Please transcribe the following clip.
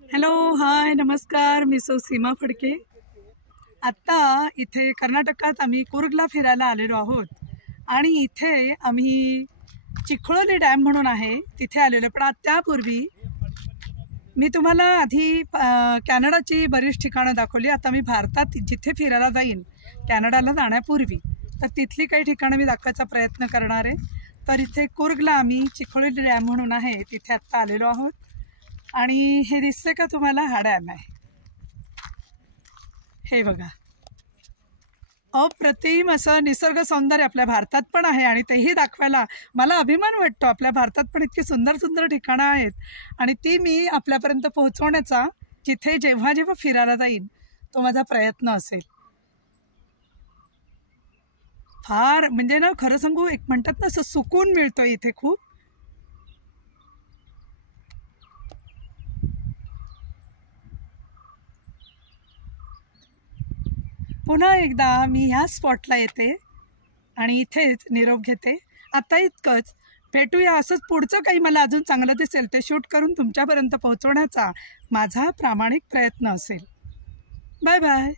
Hello, हाय, नमस्कार. मी सीमा फडके. आत्ता इथे कर्नाटकात आम्ही कुर्गला फिरायला आलेलो आहोत आणि इथे आम्ही चिखलोली डॅम म्हणून आहे तिथे आलेलो. पण त्यापूर्वी मी तुम्हाला आधी कॅनडाची बरीच ठिकाणं दाखवली. आता मी भारतात जिथे फिरायला जाईन कॅनडाला जाण्यापूर्वी तर तिथली काही ठिकाणं मी दाखवायचा प्रयत्न करणार आहे. तर इथे कुर्गला आम्ही चिखलोली डॅम म्हणून आहे तिथे आत्ता आलेलो आहोत आणि हे दिसते का तुम्हाला? हा डॅम आहे, हे बघा. अप्रतिम असं निसर्ग सौंदर्य आपल्या भारतात पण आहे आणि तेही दाखवायला मला अभिमान वाटतो. आपल्या भारतात पण इतकी सुंदर सुंदर ठिकाणं आहेत आणि ती मी आपल्यापर्यंत पोहोचवण्याचा जिथे जेव्हा जेव्हा फिरायला जाईन तो माझा प्रयत्न असेल. फार म्हणजे ना, खरं सांगू, एक म्हणतात ना, असं सुकून मिळतो इथे खूप. पुन्हा एकदा मी ह्या स्पॉटला येते आणि इथेच निरोप घेते. आता इतकंच. भेटूया. असंच पुढचं काही मला अजून चांगलं दिसेल ते शूट करून तुमच्यापर्यंत पोहोचवण्याचा माझा प्रामाणिक प्रयत्न असेल. Bye bye.